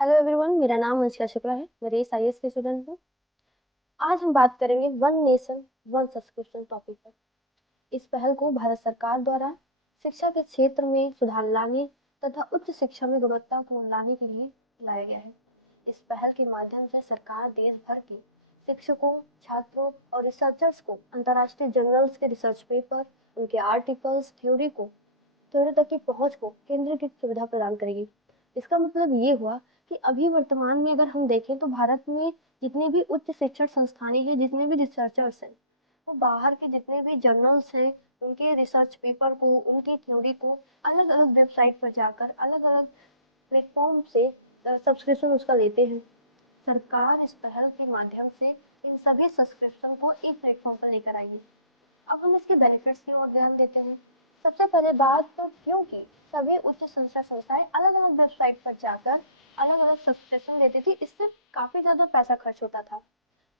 Hello everyone, मेरा नाम अंशिका शुक्ला है। मैं रेस आईएएस की स्टूडेंट हूँ। आज हम बात करेंगे one nation one subscription topic पर। इस पहल को भारत सरकार द्वारा शिक्षा के क्षेत्र में सुधार लाने तथा उच्च शिक्षा में गुणवत्ता को लाने के लिए लाया गया है। इस पहल के माध्यम से सरकार देश भर के शिक्षकों, छात्रों और रिसर्चर्स को अंतर्राष्ट्रीय जर्नल्स के रिसर्च पेपर, उनके आर्टिकल्स, थ्योरी तक की पहुंच को केंद्रीकृत सुविधा प्रदान करेगी। इसका मतलब ये हुआ कि अभी वर्तमान में अगर हम देखें तो भारत में जितने भी उच्च शिक्षण संस्थानें हैं, जितने भी रिसर्चर्स हैं, वो बाहर के जितने भी जर्नल्स हैं, उनके रिसर्च पेपर को, उनकी थ्योरी को अलग अलग वेबसाइट पर जाकर अलग अलग प्लेटफॉर्म से सब्सक्रिप्शन उसका लेते हैं। सरकार इस पहल के माध्यम से इन सभी सब्सक्रिप्शन को एक प्लेटफॉर्म पर लेकर आई है। अब हम इसके बेनिफिट्स की ओर ध्यान देते हैं। सबसे पहले बात तो क्योंकि सभी उच्च शिक्षा संस्थाएं अलग अलग वेबसाइट पर जाकर अलग अलग सब्सक्रिप्शन लेती थी, इससे काफी ज्यादा पैसा खर्च होता था।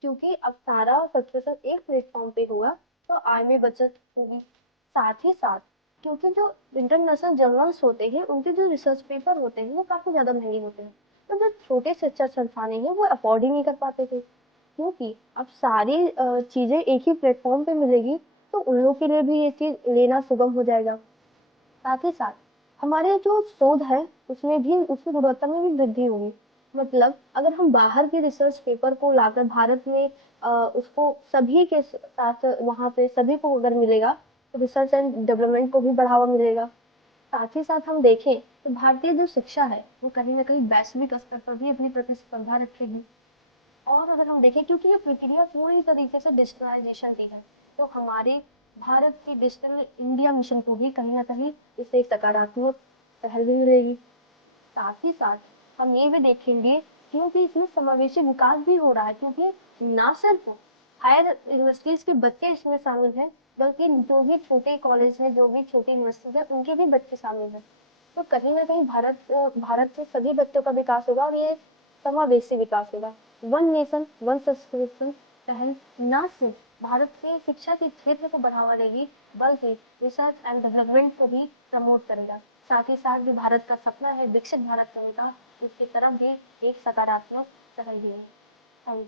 क्योंकि अब सारा सब्सक्रिप्शन एक प्लेटफॉर्म पे हुआ तो आय में बचत होगी। साथ ही साथ क्योंकि जो इंटरनेशनल जर्नल्स होते हैं, उनके जो रिसर्च पेपर होते हैं वो काफी ज्यादा महंगे होते हैं, तो जो छोटे शिक्षा संस्थान हैं वो अफोर्ड ही नहीं कर पाते थे। क्योंकि अब सारी चीजें एक ही प्लेटफॉर्म पे मिलेगी, तो उन लोगों के लिए भी ये चीज लेना सुगम हो जाएगा। साथ ही साथ हमारे जो शोध है उसमें भी, उसकी गुणवत्ता में भी वृद्धि होगी। मतलब अगर हम बाहर के रिसर्च पेपर को लाकर भारत में उसको सभी के साथ वहां पे सभी को अगर मिलेगा तो रिसर्च एंड डेवलपमेंट को भी बढ़ावा मिलेगा। साथ ही साथ हम देखें तो भारतीय जो शिक्षा है वो कहीं ना कहीं वैश्विक स्तर पर भी अपनी प्रतिस्पर्धा रखेगी। और अगर हम देखें, क्योंकि ये प्रक्रिया पूरी तरीके से डिजिटलाइजेशन की है, तो हमारे भारत की डिजिटल इंडिया मिशन को भी कहीं ना कहीं इससे एक सकारात्मक पहल भी मिलेगी। साथ ही साथ हम ये भी देखेंगे क्योंकि इसमें समावेशी विकास भी हो रहा है, क्योंकि ना सिर्फ हायर यूनिवर्सिटीज के बच्चे इसमें शामिल हैं, बल्कि जो भी छोटे कॉलेज हैं, जो भी छोटी यूनिवर्सिटीज है, उनके भी बच्चे शामिल हैं। तो कहीं ना कहीं भारत के सभी बच्चों का विकास होगा और ये समावेशी विकास होगा। वन नेशन वन सब्सक्रिप्शन पहल न सिर्फ भारत के शिक्षा के क्षेत्र को बढ़ावा देगी, बल्कि रिसर्च एंड डेवलपमेंट को भी प्रमोट करेगा। साथ ही साथ जो भारत का सपना है विकसित भारत करने का, उसकी तरफ भी एक सकारात्मक पहल भी है। Thank you.